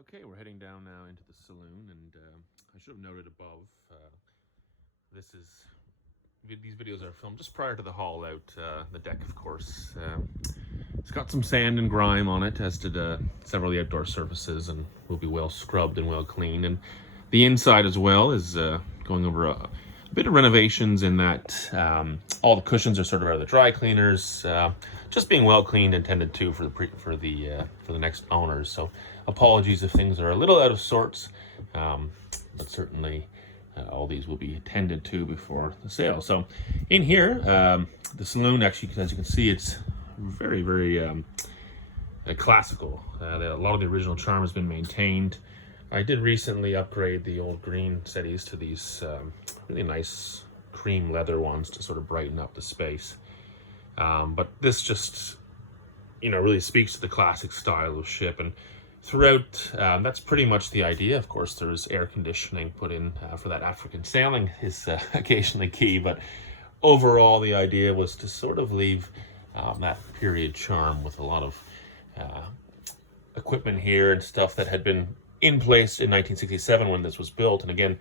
Okay, we're heading down now into the saloon, and I should have noted above. This is these videos are filmed just prior to the haul out. The deck, of course, it's got some sand and grime on it, as did several of the outdoor surfaces, and will be well scrubbed and well cleaned. And the inside as well is going over a bit of renovations in that all the cushions are sort of out of the dry cleaners, just being well cleaned and tended to for the next owners. So apologies if things are a little out of sorts, but certainly all these will be tended to before the sale. So in here, the saloon, actually, as you can see, it's very, very classical. A lot of the original charm has been maintained. I did recently upgrade the old green settees to these really nice cream leather ones to sort of brighten up the space. But this just, really speaks to the classic style of ship. And throughout, that's pretty much the idea. Of course, there's air conditioning put in for that African sailing is occasionally key. But overall, the idea was to sort of leave that period charm with a lot of equipment here and stuff that had been in place in 1967 when this was built. And again,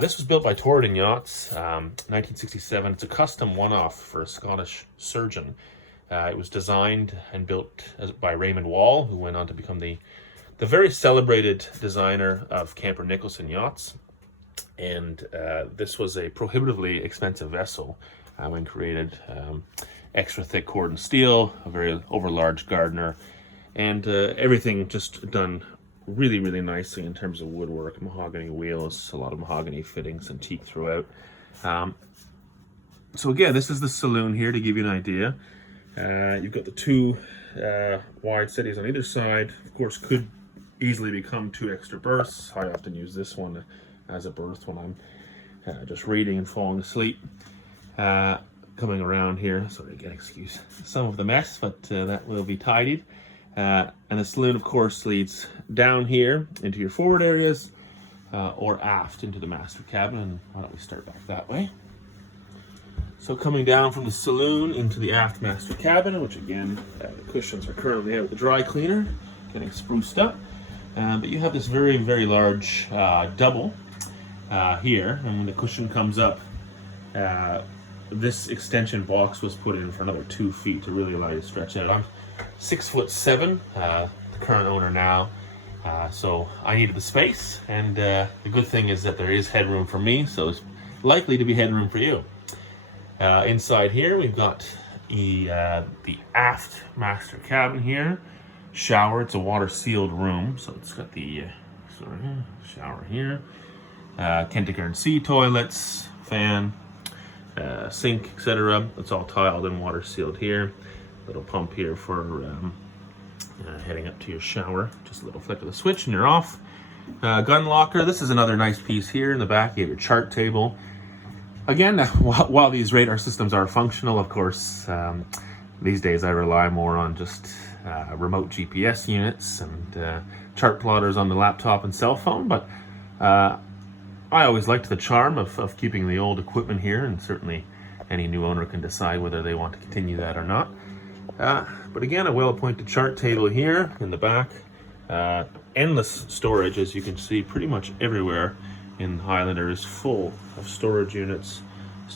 this was built by Torridon Yachts, 1967. It's a custom one-off for a Scottish surgeon. It was designed and built by Raymond Wall, who went on to become the very celebrated designer of Camper Nicholson yachts. And this was a prohibitively expensive vessel when created. Extra thick cord and steel, a very overlarge Gardner, and everything just done really, really nicely in terms of woodwork, mahogany wheels, a lot of mahogany fittings and teak throughout. So again, this is the saloon here to give you an idea. You've got the two wide settees on either side. Of course, could easily become two extra berths. I often use this one as a berth when I'm just reading and falling asleep. Coming around here, sorry, again, excuse some of the mess, but that will be tidied. And the saloon, of course, leads down here into your forward areas or aft into the master cabin. And why don't we start back that way? So coming down from the saloon into the aft master cabin, which again, the cushions are currently out with the dry cleaner, getting spruced up. But you have this very, very large double here, and when the cushion comes up, this extension box was put in for another 2 feet to really allow you to stretch out. I'm 6'7", the current owner now, so I needed the space, and the good thing is that there is headroom for me, so it's likely to be headroom for you. Inside here, we've got the aft master cabin here. Shower, it's a water-sealed room, so it's got the shower here. Kentigern sea toilets, fan, sink, etc. It's all tiled and water sealed here. Little pump here for heading up to your shower. Just a little flick of the switch and you're off. Gun locker. This is another nice piece here in the back. You have your chart table. Again, while these radar systems are functional, of course, these days I rely more on just remote GPS units and chart plotters on the laptop and cell phone. But I always liked the charm of keeping the old equipment here, and certainly any new owner can decide whether they want to continue that or not. But again, a well-appointed chart table here in the back. Endless storage, as you can see, pretty much everywhere in Highlander is full of storage units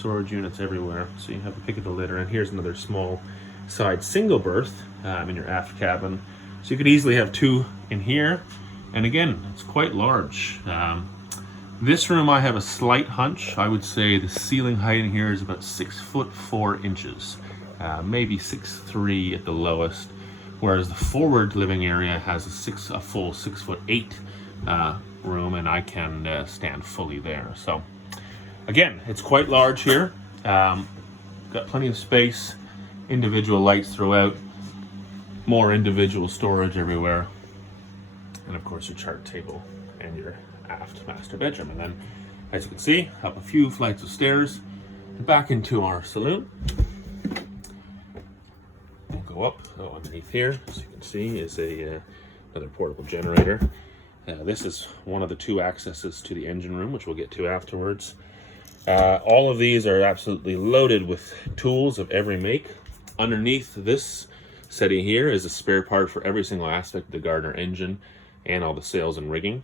everywhere. So you have a pick of the litter, and here's another small side single berth in your aft cabin. So you could easily have two in here, and again, it's quite large. This room, I have a slight hunch. I would say the ceiling height in here is about 6'4", maybe 6'3" at the lowest, whereas the forward living area has a full 6'8" room, and I can stand fully there. So again, it's quite large here. Got plenty of space, individual lights throughout, more individual storage everywhere, and of course your chart table and your aft master bedroom. And then, as you can see, up a few flights of stairs and back into our saloon. We'll go up underneath here, as you can see, is another portable generator. This is one of the two accesses to the engine room, which we'll get to afterwards. All of these are absolutely loaded with tools of every make. Underneath this settee here is a spare part for every single aspect of the Gardner engine. and all the sails and rigging,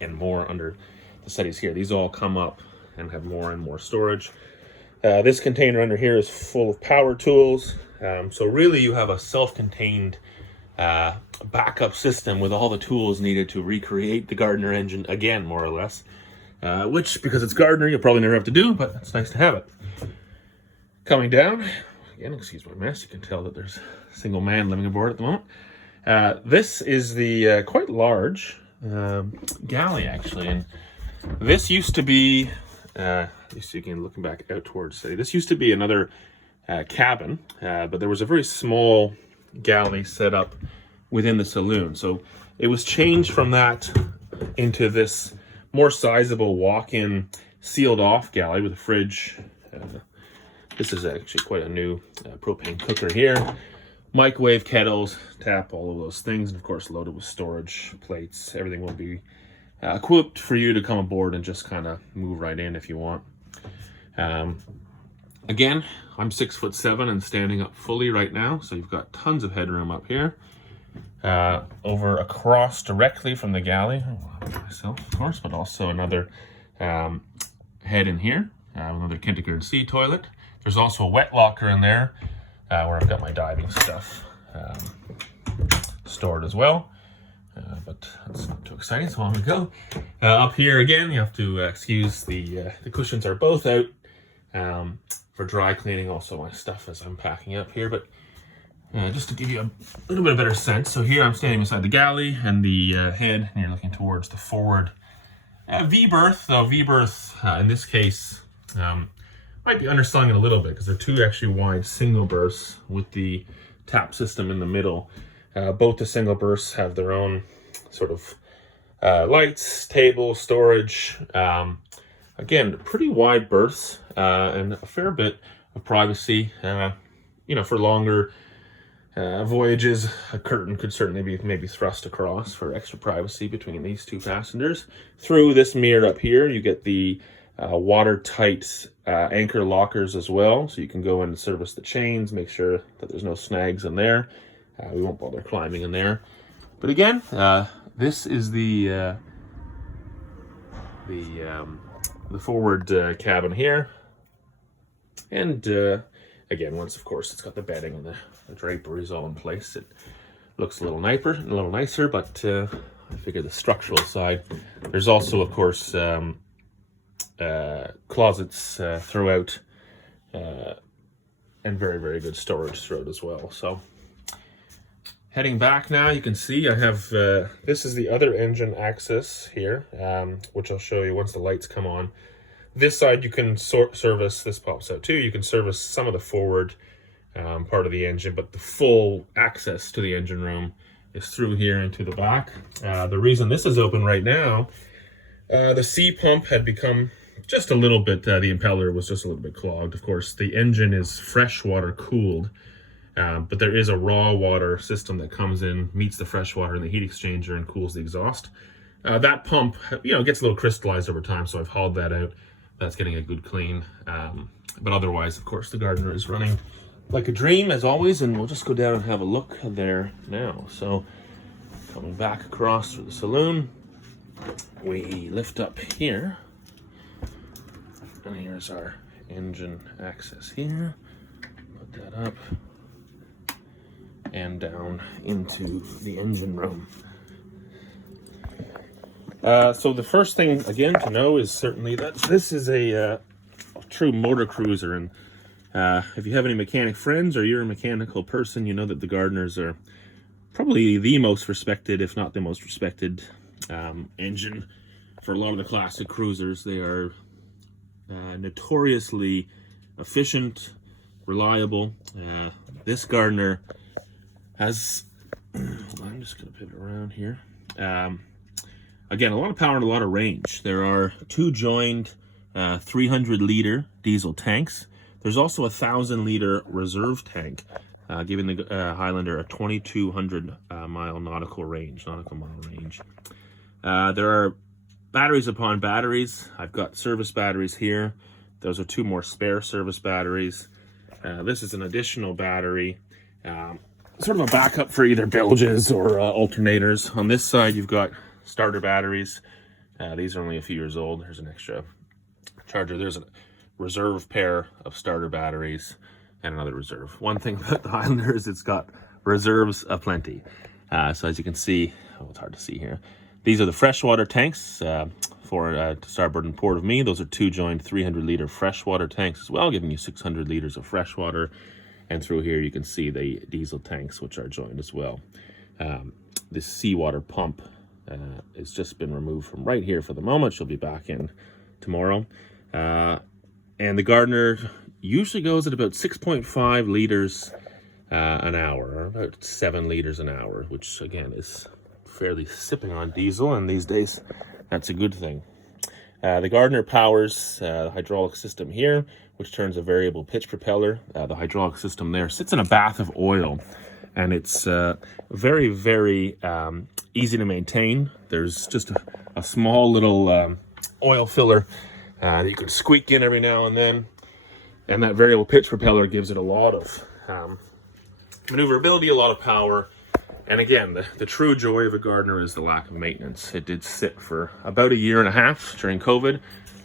and more under the settees here. These all come up and have more and more storage. This container under here is full of power tools. So really you have a self-contained backup system with all the tools needed to recreate the Gardner engine again, more or less. Which, because it's Gardner, you'll probably never have to do, but it's nice to have it. Coming down, again, excuse my mess, you can tell that there's a single man living aboard at the moment. This is the quite large galley, actually, and this used to be, you see again looking back out towards the city, this used to be another cabin, but there was a very small galley set up within the saloon. So it was changed from that into this more sizable walk-in sealed off galley with a fridge. This is actually quite a new propane cooker here. Microwave, kettles, tap, all of those things, and of course loaded with storage, plates. Everything will be equipped for you to come aboard and just kind of move right in if you want. Again, I'm 6'7" and standing up fully right now, so you've got tons of headroom up here. Over across directly from the galley, myself of course, but also another head in here, another Kindergarten C toilet. There's also a wet locker in there where I've got my diving stuff stored as well. But that's not too exciting, so on we go. Up here again, you have to excuse the cushions are both out for dry cleaning. Also my stuff as I'm packing up here, but just to give you a little bit of better sense. So here I'm standing beside the galley and the head, and you're looking towards the forward V-berth. Though V-berth in this case might be underselling it a little bit because they're two actually wide single berths with the tap system in the middle. Both the single berths have their own sort of lights, table, storage. Again, pretty wide berths and a fair bit of privacy. For longer voyages, a curtain could certainly be maybe thrust across for extra privacy between these two passengers. Through this mirror up here, you get the watertight anchor lockers as well, so you can go in and service the chains, make sure that there's no snags in there. We won't bother climbing in there. But again, this is the forward cabin here. And again, once of course it's got the bedding and the draperies all in place, it looks a little nicer, but I figure the structural side. There's also, of course, closets throughout, and very, very good storage throughout as well. So heading back now, you can see I have, this is the other engine axis here, which I'll show you once the lights come on. This side you can service, this pops out too, you can service some of the forward part of the engine, but the full access to the engine room is through here into the back. The reason this is open right now, the C pump had become just a little bit, the impeller was just a little bit clogged. Of course, the engine is freshwater cooled, but there is a raw water system that comes in, meets the fresh water in the heat exchanger and cools the exhaust. That pump, gets a little crystallized over time, so I've hauled that out. That's getting a good clean. But otherwise, of course, the Gardner is running like a dream, as always, and we'll just go down and have a look there now. So, coming back across through the saloon, we lift up here, and here's our engine access here. Put that up, and down into the engine room. So the first thing, again, to know is certainly that this is a true motor cruiser, and if you have any mechanic friends or you're a mechanical person, you know that the Gardners are probably the most respected, if not the most respected, engine for a lot of the classic cruisers. They are notoriously efficient, reliable. This Gardner has, I'm just going to pivot around here. Again, a lot of power and a lot of range. There are two joined 300-liter diesel tanks. There's also a 1,000-liter reserve tank, giving the Highlander a 2,200 mile nautical mile range. There are batteries upon batteries. I've got service batteries here. Those are two more spare service batteries. This is an additional battery. sort of a backup for either bilges or alternators. On this side, you've got starter batteries. These are only a few years old. There's an extra charger. There's a reserve pair of starter batteries and another reserve. One thing about the Highlander is it's got reserves aplenty. So as you can see, it's hard to see here. These are the freshwater tanks for to starboard and port of me. Those are 2 joined 300-liter freshwater tanks as well, giving you 600 liters of freshwater. And through here you can see the diesel tanks, which are joined as well. This seawater pump has just been removed from right here for the moment. She'll be back in tomorrow. And the Gardner usually goes at about 6.5 liters an hour, or about 7 liters an hour, which again is fairly sipping on diesel, and these days that's a good thing. The Gardner powers the hydraulic system here, which turns a variable pitch propeller. The hydraulic system there sits in a bath of oil, and it's very, very easy to maintain. There's just a small little oil filler that you can squeak in every now and then, and that variable pitch propeller gives it a lot of maneuverability, a lot of power. And again, the true joy of a Gardner is the lack of maintenance. It did sit for about 1.5 years during COVID,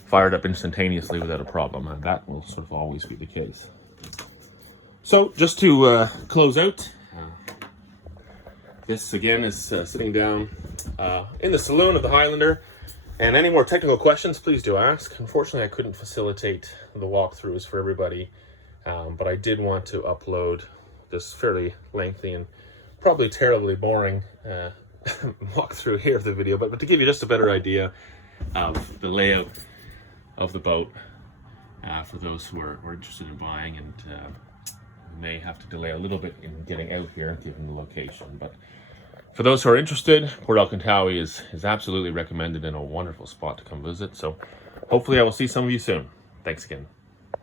fired up instantaneously without a problem, and that will sort of always be the case. So just to close out, this again is sitting down in the saloon of the Highlander. And any more technical questions, please do ask. Unfortunately, I couldn't facilitate the walkthroughs for everybody, but I did want to upload this fairly lengthy and probably terribly boring walkthrough here of the video, but to give you just a better idea of the layout of the boat for those who are interested in buying and may have to delay a little bit in getting out here given the location. But for those who are interested, Port Alcantawi is absolutely recommended and a wonderful spot to come visit. So hopefully I will see some of you soon. Thanks again.